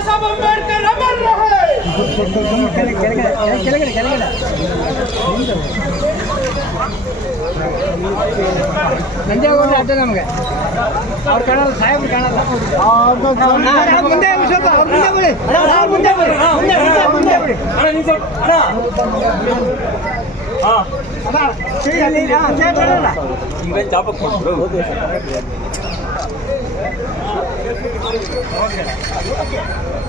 साहब अम्बेडकर अमर रहे ನಂಜೇಗೌಡ ಅಡ್ಡ ನಮಗೆ ಅವ್ರು ಕಾಣಲ್ಲ ಸಾಹೇಬ್ರು ಕಾಣಲ್ಲ ನಾವು ಮುಂದೆ ಸ್ವಲ್ಪ ಅವ್ರ ಮುಂದೆ ಬಿಡಿ ನಾವು ಮುಂದೆ ಬಿಡಿ ಮುಂದೆ ಮುಂದೆ ಮುಂದೆ ಬಿಡಿ ಅಲ್ಲ, ಸರಿ, ಅಲ್ಲಿ, ಹಾ, ಸರಿ, ಬರೋಣ. अम्बेडकर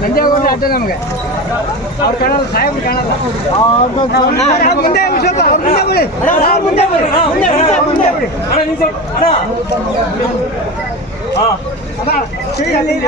ನಂಜೆ ಹೋಗೋದು ಅಡ್ಡ ನಮಗೆ ಅವ್ರು ಕಾಣಲ್ಲ ಸಾಹೇಬ್ರು ಕಾಣಲ್ಲ ಮುಂದೆ ಅವ್ರ ಮುಂದೆ ಬಿಡಿ ಬಿಡಿ ಹಾಂ ಈಗ